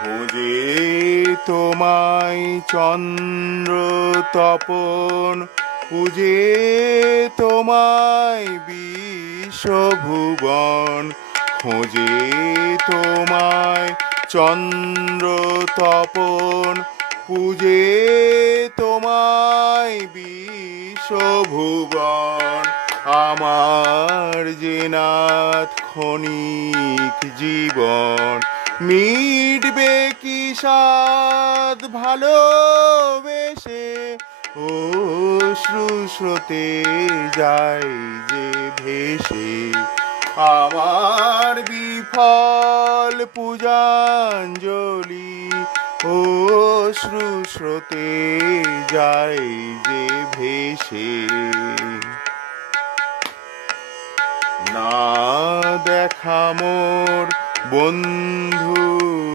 খোঁজে তোমায় চন্দ্র তপন, পূজে তোমায় বিশ্বভুবন। খোঁজে তোমায় চন্দ্র তপন, পূজে তোমায় বিশ্বভুবন। আমার যে নাথ ক্ষণিক জীবন, মিটবে কি সাধ ভালোবেসে। অশ্রু স্রোতে যায় যে ভেসে, আমার বিফল পূজাঞ্জলি। অশ্রু স্রোতে যায় যে ভেসে। না দেখা মোর বন্ধু